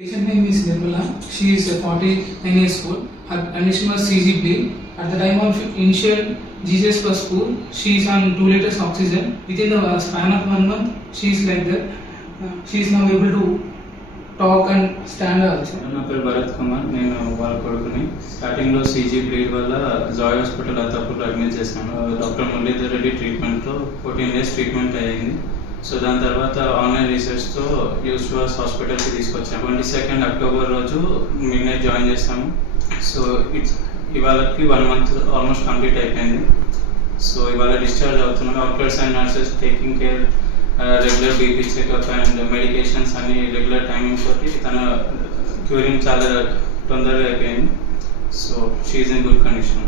Patient name is Nirmala. She is 49 years old. Her condition was CG bleed. At the time of initial GCS plus school, she is on 2 liters oxygen. Within the span of 1 month, she is like that. She is now able to talk and stand also. నా పేరు భరత్ కుమార్. నేను వాళ్ళ కొడుకుని స్టార్టింగ్లో CG bleed వల్ల Joy hospital అత్తాపూర్లో admit చేశాను. Doctor Muralidhar Reddy ట్రీట్మెంట్తో 14 days ట్రీట్మెంట్ అయ్యింది. సో దాని తర్వాత ఆన్లైన్ రీసెర్చ్తో యూస్వాస్ హాస్పిటల్కి తీసుకొచ్చాము. 22 October రోజు మిడ్ నైట్ జాయిన్ చేస్తాము. సో ఇవాళకి 1 month ఆల్మోస్ట్ కంప్లీట్ అయిపోయింది. సో ఇవాళ డిశ్చార్జ్ అవుతున్నాం. Doctors and nurses taking care, regular BP checkup and medications అన్ని రెగ్యులర్ టైమింగ్ తోటి తన క్యూరింగ్ చాలా తొందరగా అయిపోయింది. So she is in good condition.